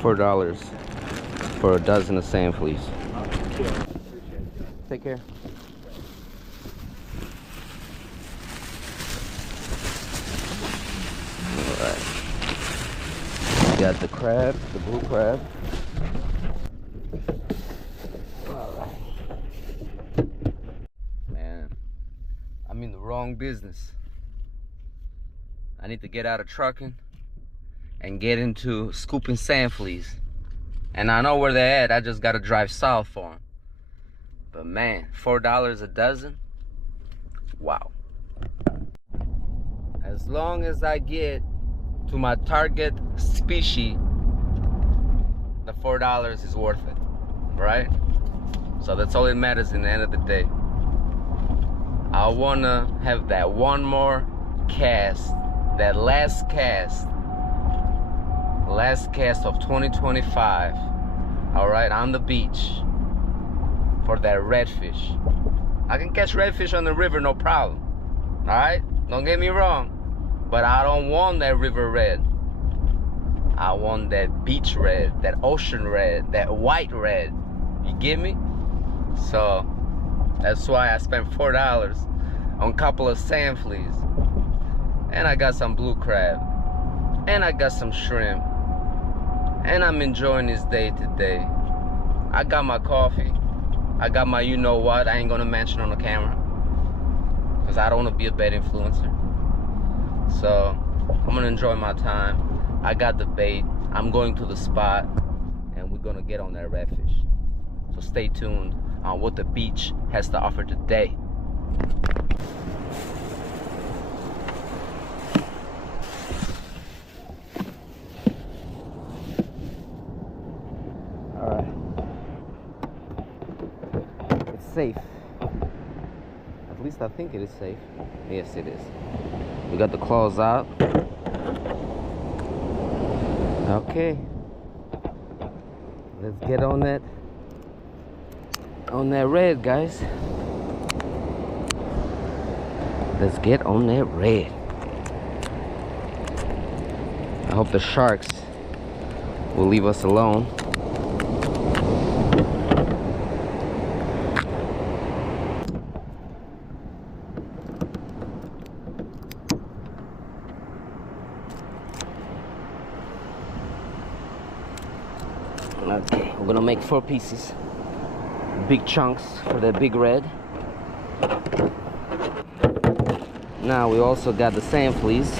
$4 for a dozen of sand fleas. Take care. Alright. Got the crab, the blue crab. Alright. Man, I'm in the wrong business. I need to get out of trucking and get into scooping sand fleas. And I know where they're at, I just gotta drive south for them. But man, $4 a dozen? Wow. As long as I get to my target species, the $4 is worth it, right? So that's all that matters in the end of the day. I wanna have that one more cast, that last cast of 2025, all right, on the beach for that redfish. I can catch redfish on the river, no problem, all right? Don't get me wrong, but I don't want that river red. I want that beach red, that ocean red, that white red. You get me? So that's why I spent $4 on a couple of sand fleas. And I got some blue crab. And I got some shrimp. And I'm enjoying this day today. I got my coffee. I got my you know what. I ain't gonna mention on the camera, because I don't want to be a bad influencer. So I'm gonna enjoy my time. I got the bait. I'm going to the spot, and we're gonna get on that redfish. So stay tuned on what the beach has to offer today. All right, it's safe. At least I think it is safe. Yes, it is. We got the claws out. Okay, let's get on that red, guys. Let's get on that red. I hope the sharks will leave us alone. Okay, we're gonna make 4 pieces, big chunks for the big red. Now we also got the sand fleas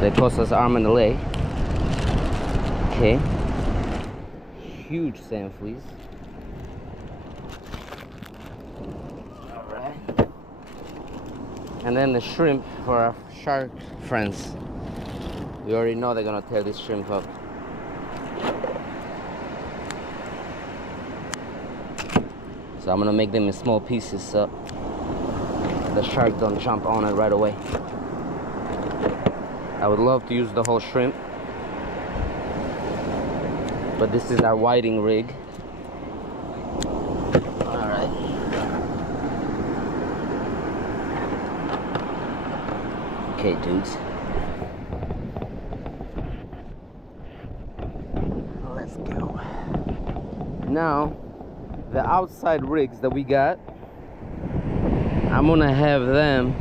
that cost us arm and a leg. Okay, huge sand fleas. All right, and then the shrimp for our shark friends. We already know they're gonna tear this shrimp up. So I'm gonna make them in small pieces so the shark don't jump on it right away. I would love to use the whole shrimp, but this is our whiting rig. All right. Okay, dudes. Let's go. Now, the outside rigs that we got, I'm gonna have them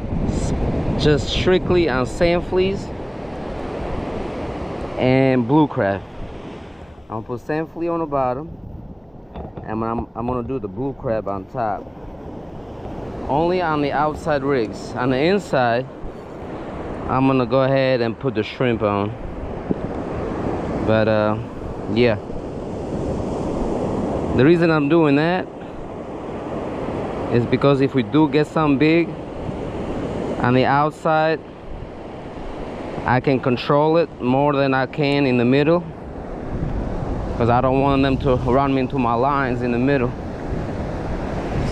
just strictly on sand fleas and blue crab. I'm gonna put sand flea on the bottom, and I'm gonna do the blue crab on top. Only on the outside rigs. On the inside, I'm gonna go ahead and put the shrimp on. But yeah. The reason I'm doing that is because if we do get some big on the outside, I can control it more than I can in the middle, because I don't want them to run me into my lines in the middle.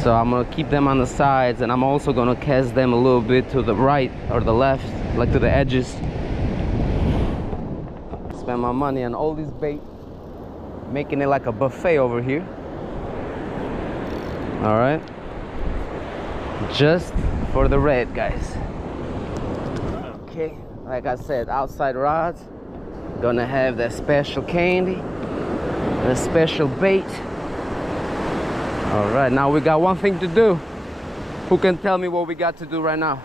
So I'm gonna keep them on the sides, and I'm also gonna cast them a little bit to the right or the left, like to the edges. Spend my money on all this bait, making it like a buffet over here. All right, just for the red, guys. Okay, like I said, outside rods, Gonna have that special candy, that special bait. All right, now we got one thing to do. Who can tell me what we got to do right now?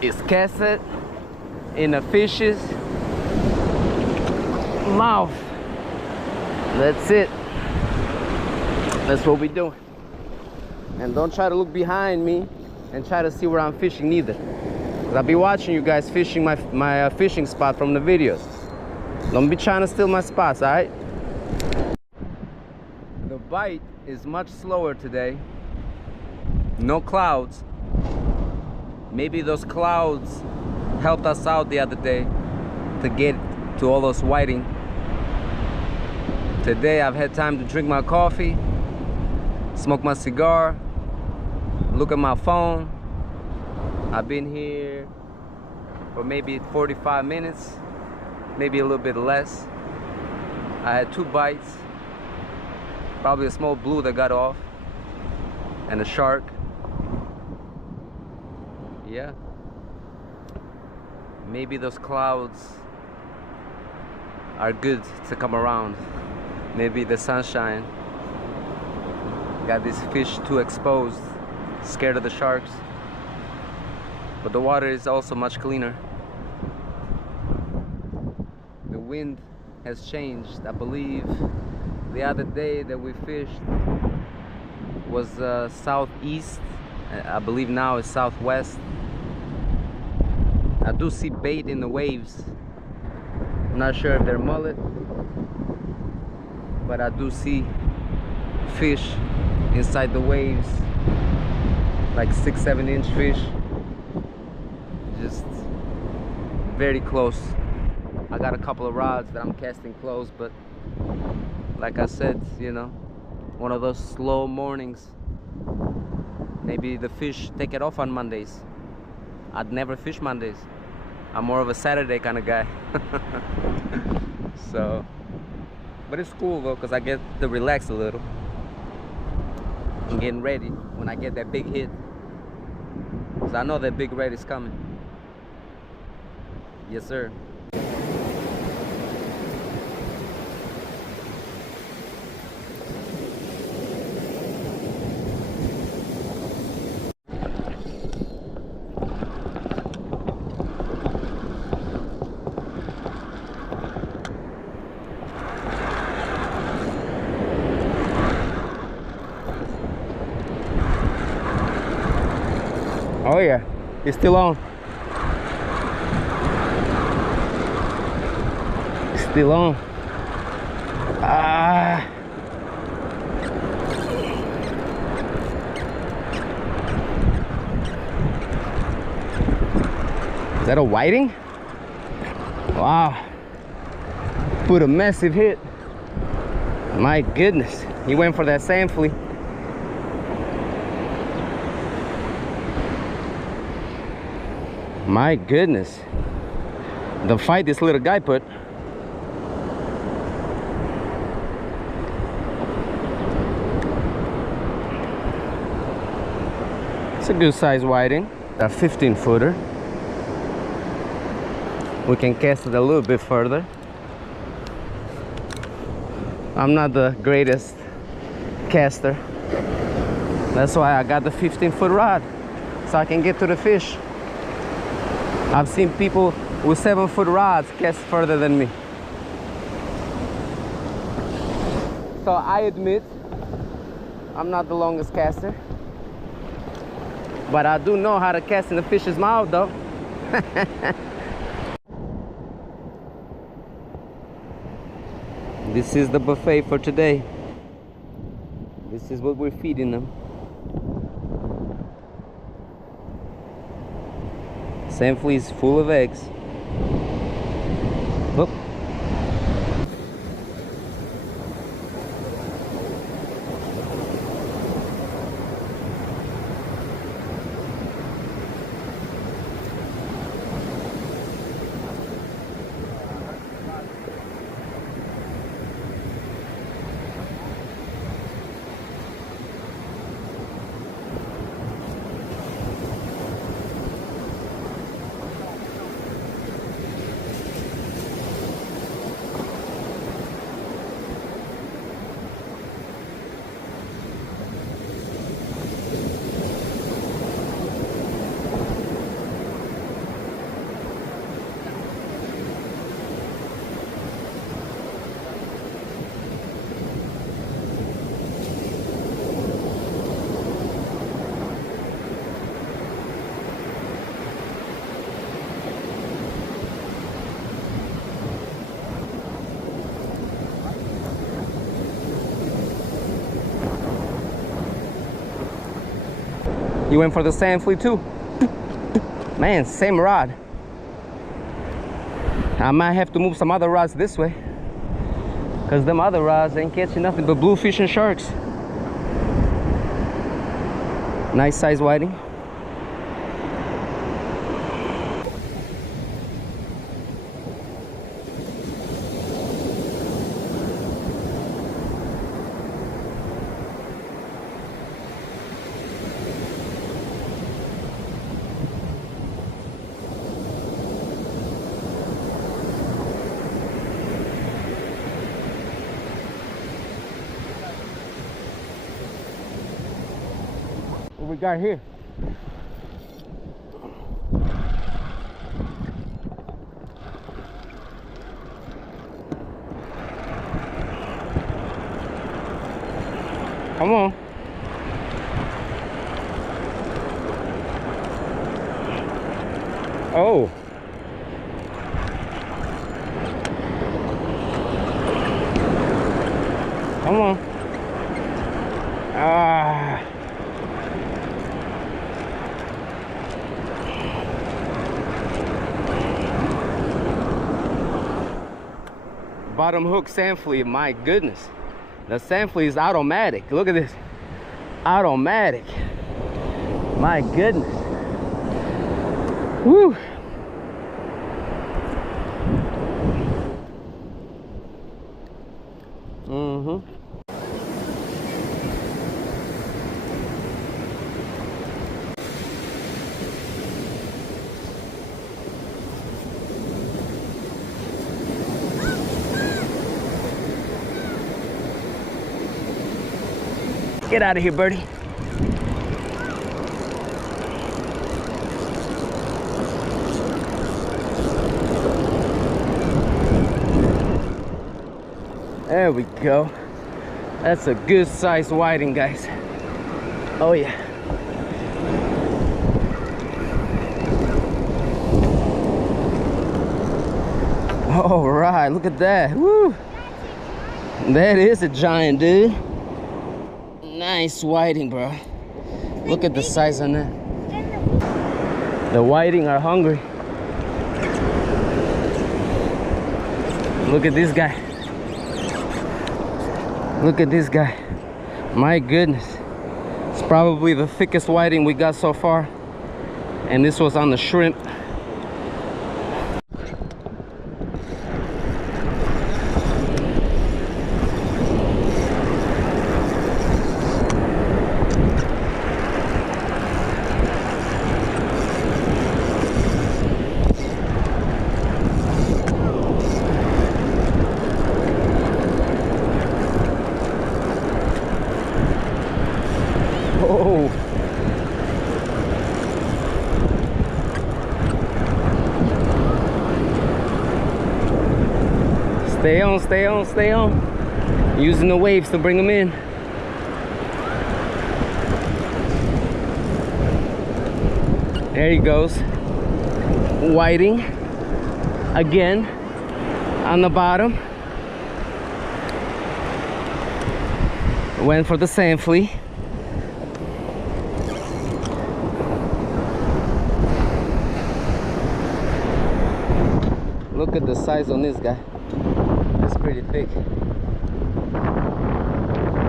It's cast it in a fish's mouth. That's it. That's what we're doing. And don't try to look behind me and try to see where I'm fishing neither. I'll be watching you guys fishing my fishing spot from the videos. Don't be trying to steal my spots, all right? The bite is much slower today. No clouds. Maybe those clouds helped us out the other day to get to all those whiting. Today I've had time to drink my coffee, smoke my cigar, look at my phone. I've been here for maybe 45 minutes, maybe a little bit less. I had 2 bites, probably a small blue that got off, and a shark. Yeah. Maybe those clouds are good to come around. Maybe the sunshine got these fish too exposed, scared of the sharks. But the water is also much cleaner. The wind has changed. I believe the other day that we fished was southeast. I believe now it's southwest. I do see bait in the waves. I'm not sure if they're mullet, but I do see fish inside the waves, like 6-7 inch fish, just very close. I got a couple of rods that I'm casting close, but like I said, you know, one of those slow mornings. Maybe the fish take it off on Mondays. I'd never fish Mondays. I'm more of a Saturday kind of guy. So, but it's cool though, because I get to relax a little. I'm getting ready when I get that big hit, because I know that big red is coming. Yes, sir. Oh yeah, it's still on. It's still on. Ah. Is that a whiting? Wow. Put a massive hit. My goodness. He went for that sand flea. My goodness, the fight this little guy put. It's a good size whiting, a 15-footer. We can cast it a little bit further. I'm not the greatest caster. That's why I got the 15-foot rod, so I can get to the fish. I've seen people with 7-foot rods cast further than me. So I admit, I'm not the longest caster, but I do know how to cast in the fish's mouth though. This is the buffet for today. This is what we're feeding them. Sand flea is full of eggs. Whoop. You went for the sand flea too? Man, same rod. I might have to move some other rods this way, because them other rods ain't catching nothing but bluefish and sharks. Nice size whiting. What we got here? Come on. Oh. Come on. Ah. Bottom hook sand flea, my goodness. The sand flea is automatic. Look at this. Automatic. My goodness. Woo. Get out of here, birdie. There we go. That's a good size whiting, guys. Oh yeah. All right, look at that. Woo. That is a giant, dude. Nice whiting, bro. Look at the size on that. The whiting are hungry. Look at this guy. Look at this guy. My goodness. It's probably the thickest whiting we got so far. And this was on the shrimp. Oh. Stay on, stay on, stay on. Using the waves to bring them in. There he goes. Whiting. Again. On the bottom. Went for the sand flea. Look at the size on this guy. It's pretty thick.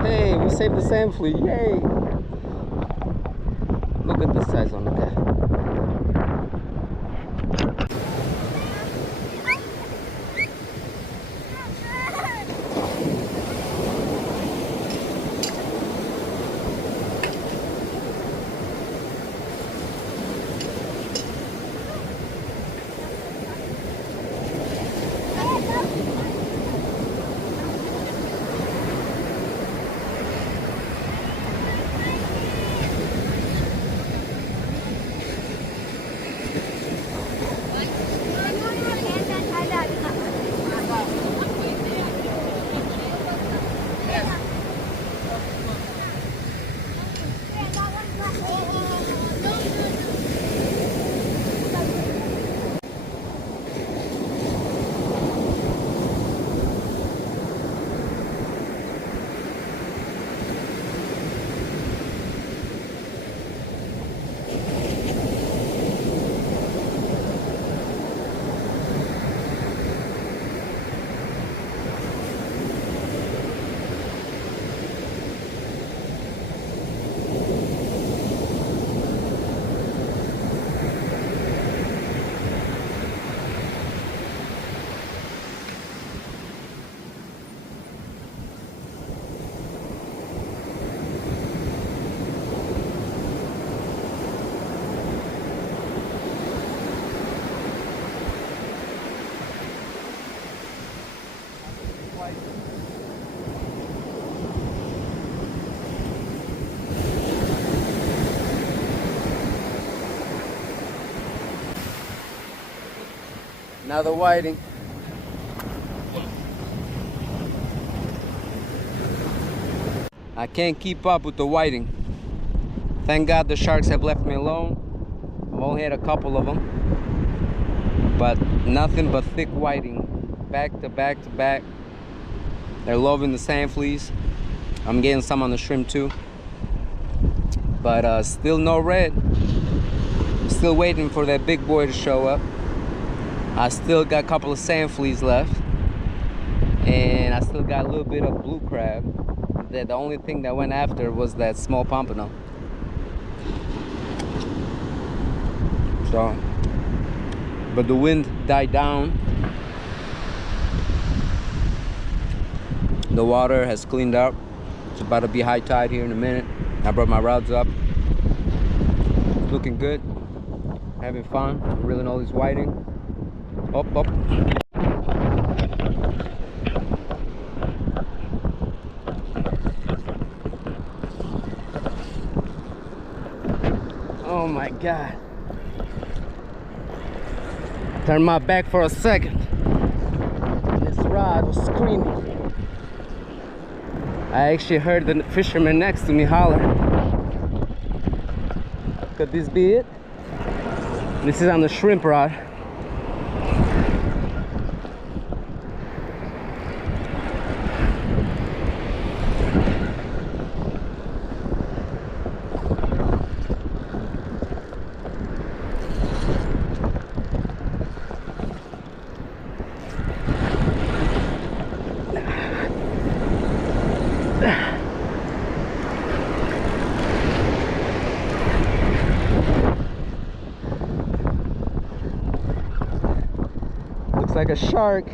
Hey, we saved the sand flea. Yay! Look at the size on the guy. Another whiting. I can't keep up with the whiting. Thank God the sharks have left me alone. I've only had a couple of them, but nothing but thick whiting, back to back to back. They're loving the sand fleas. I'm getting some on the shrimp too, but still no red. Still waiting for that big boy to show up. I still got a couple of sand fleas left, and I still got a little bit of blue crab. The only thing that went after was that small pompano. So, but the wind died down. The water has cleaned up. It's about to be high tide here in a minute. I brought my rods up. It's looking good. Having fun. Reeling all these whiting. Up, up. Oh my God. Turn my back for a second. This rod was screaming. I actually heard the fisherman next to me holler. Could this be it? This is on the shrimp rod. Looks like a shark.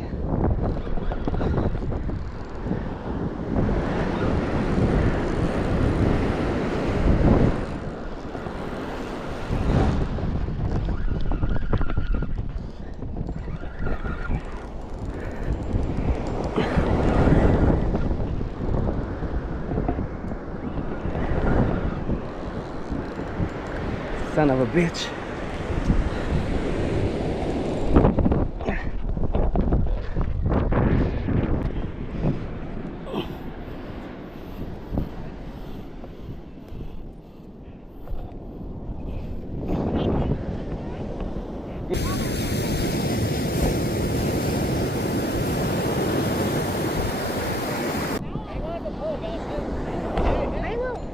Son of a bitch.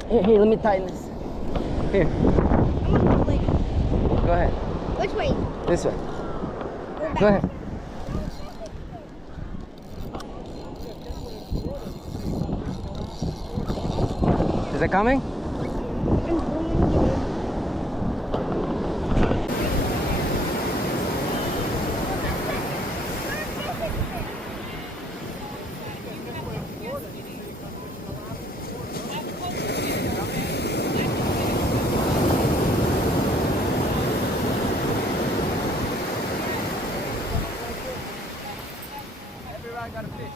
Here, let me tighten this. Here. Go ahead. Which way? This way. Go ahead. Is it coming? I got a fish.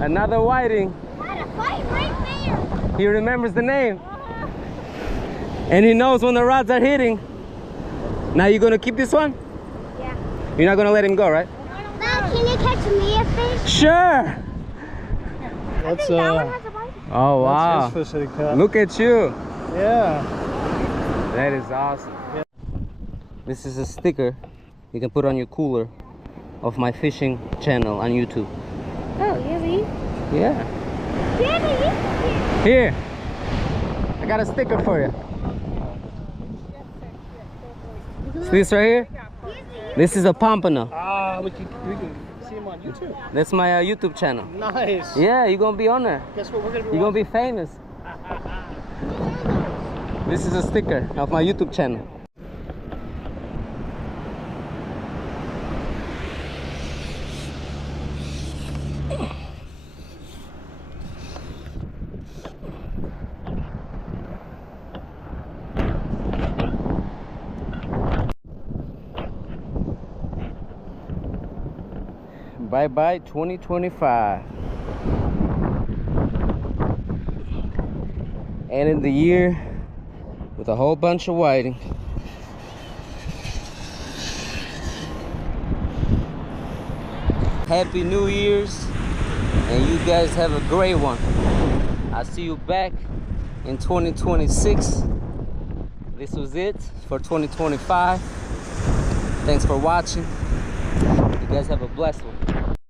Another whiting. Had a fight right there. He remembers the name. And he knows when the rods are hitting. Now you're gonna keep this one? Yeah. You're not gonna let him go, right? Now, can you catch me a fish? Sure. That's that one has a bite. Oh wow. That's his fish that he caught. Look at you. Yeah. That is awesome. Yeah. This is a sticker you can put on your cooler of my fishing channel on YouTube. Oh, really? Yeah. Yeah, Here. I got a sticker for you. See this right here? This is a pompano. Ah, we can see him on YouTube. That's my YouTube channel. Nice. Yeah, you're gonna be on there. Guess what we're gonna be You're gonna be famous. This is a sticker of my YouTube channel. Bye-bye 2025. Ending the year with a whole bunch of whiting. Happy New Year's, and you guys have a great one. I'll see you back in 2026. This was it for 2025. Thanks for watching. You guys have a blessed one.